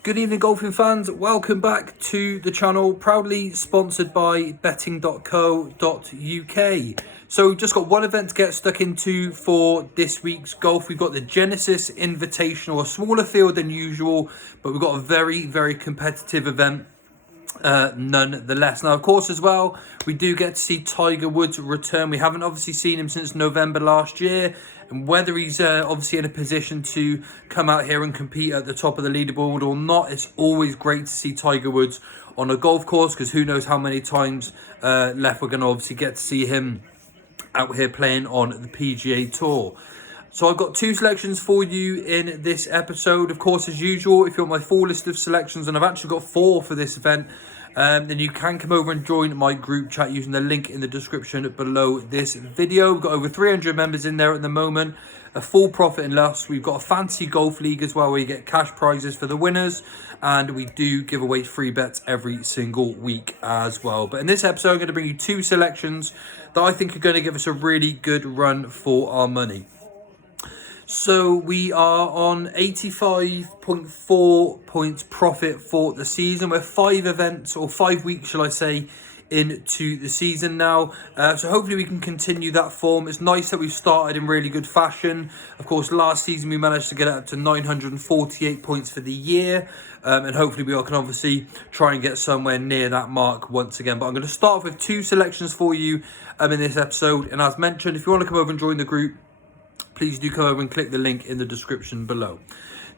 Good evening, golfing fans. Welcome back to the channel, proudly sponsored by betting.co.uk. So we've just got one event to get stuck into for this week's golf. We've got the Genesis Invitational, a smaller field than usual, but we've got a very competitive event nonetheless. Now, of course, as well, we do get to see Tiger Woods return. We haven't obviously seen him since November last year, and whether he's obviously in a position to come out here and compete at the top of the leaderboard or not, it's always great to see Tiger Woods on a golf course, because who knows how many times left we're going to obviously get to see him out here playing on the PGA Tour. So I've got two selections for you in this episode. Of course, as usual, if you want my full list of selections, and I've actually got 4 for this event, then you can come over and join my group chat using the link in the description below this video. We've got over 300 members in there at the moment, a full profit and loss. We've got a fancy golf league as well, where you get cash prizes for the winners, and we do give away free bets every single week as well. But in this episode, I'm going to bring you 2 selections that I think are going to give us a really good run for our money. So we are on 85.4 points profit for the season. We're 5 events, or 5 weeks, shall I say, into the season now. So hopefully we can continue that form. It's nice that we've started in really good fashion. Of course, last season we managed to get up to 948 points for the year. And hopefully we can obviously try and get somewhere near that mark once again. But I'm going to start off with 2 selections for you in this episode. And as mentioned, if you want to come over and join the group, please do come over and click the link in the description below.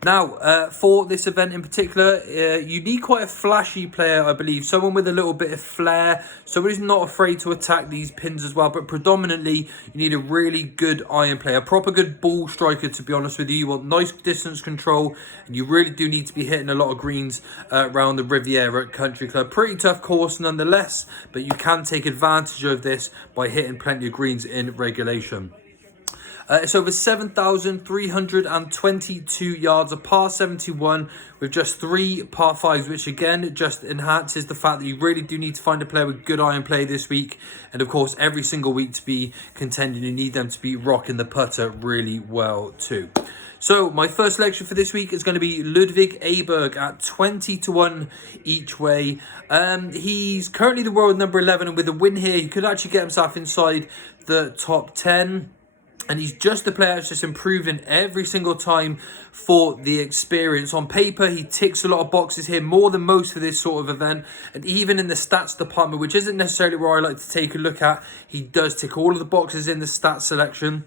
Now, for this event in particular, you need quite a flashy player, I believe. Someone with a little bit of flair. Someone who's not afraid to attack these pins as well. But predominantly, you need a really good iron player. A proper good ball striker, to be honest with you. You want nice distance control. And you really do need to be hitting a lot of greens around the Riviera Country Club. Pretty tough course nonetheless. But you can take advantage of this by hitting plenty of greens in regulation. It's over 7,322 yards, a par 71 with just 3 par 5s, which again just enhances the fact that you really do need to find a player with good iron play this week. And of course, every single week to be contending, you need them to be rocking the putter really well too. So my first selection for this week is going to be Ludwig Aberg at 20-1 each way. He's currently the world number 11, and with a win here, he could actually get himself inside the top 10. And he's just a player that's just improving every single time for the experience. On paper, he ticks a lot of boxes here, more than most for this sort of event. And even in the stats department, which isn't necessarily where I like to take a look at, he does tick all of the boxes in the stats selection.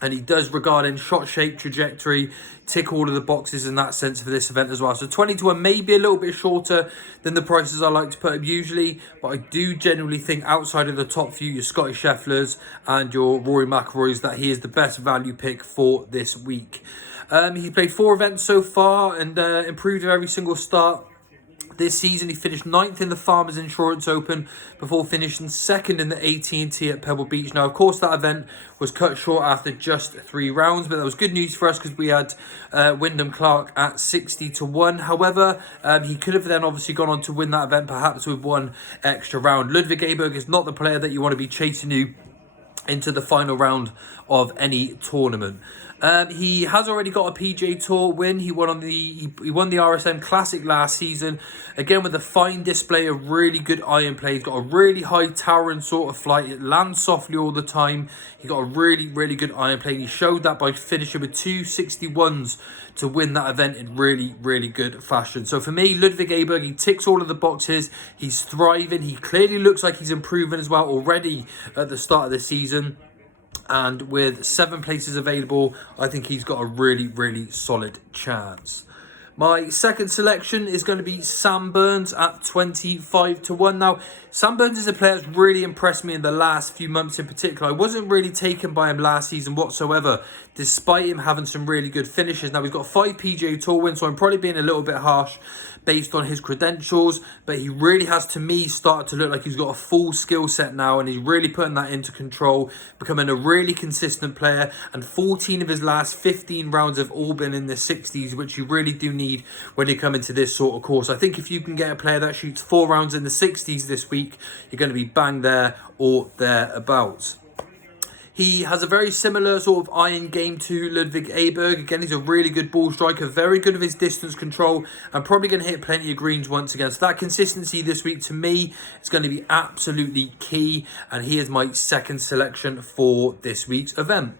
And he does, regarding shot shape, trajectory, tick all of the boxes in that sense for this event as well. So 20-1 may be a little bit shorter than the prices I like to put up usually, but I do genuinely think outside of the top few, your Scotty Schefflers and your Rory McIlroys, that he is the best value pick for this week. He played 4 events so far and improved in every single start. This season, he finished 9th in the Farmers Insurance Open before finishing 2nd in the AT&T at Pebble Beach. Now, of course, that event was cut short after just 3 rounds, but that was good news for us because we had Wyndham Clark at 60-1. However, he could have then obviously gone on to win that event, perhaps with 1 extra round. Ludwig Aberg is not the player that you want to be chasing you into the final round of any tournament. He has already got a PGA Tour win. He won the RSM Classic last season, again with a fine display of really good iron play. He's got a really high towering sort of flight. It lands softly all the time. He got a really good iron play. And he showed that by finishing with 2 61s to win that event in really good fashion. So for me, Ludwig Aberg, he ticks all of the boxes. He's thriving. He clearly looks like he's improving as well already at the start of the season. And with 7 places available, I think he's got a really solid chance. My second selection is going to be Sam Burns at 25-1. Now, Sam Burns is a player that's really impressed me in the last few months in particular. I wasn't really taken by him last season whatsoever, despite him having some really good finishes. Now, he's got 5 PGA Tour wins, so I'm probably being a little bit harsh based on his credentials, but he really has, to me, started to look like he's got a full skill set now, and he's really putting that into control, becoming a really consistent player, and 14 of his last 15 rounds have all been in the 60s, which you really do need when you come into this sort of course. I think if you can get a player that shoots 4 rounds in the 60s this week, you're going to be bang there or thereabouts. He has a very similar sort of iron game to Ludwig Aberg. Again, he's a really good ball striker, very good with his distance control, and probably going to hit plenty of greens once again. So that consistency this week, to me, is going to be absolutely key, and he is my second selection for this week's event.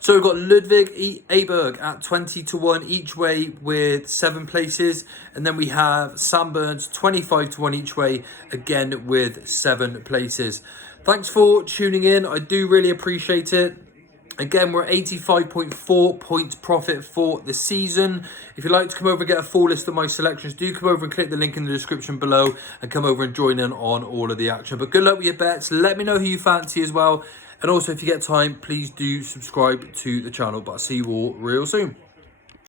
So we've got Ludwig Aberg at 20-1 each way with 7 places. And then we have Sam Burns 25-1 each way, again with 7 places. Thanks for tuning in. I do really appreciate it. Again, we're at 85.4 points profit for the season. If you'd like to come over and get a full list of my selections, do come over and click the link in the description below and come over and join in on all of the action. But good luck with your bets. Let me know who you fancy as well. And also, if you get time, please do subscribe to the channel. But I'll see you all real soon.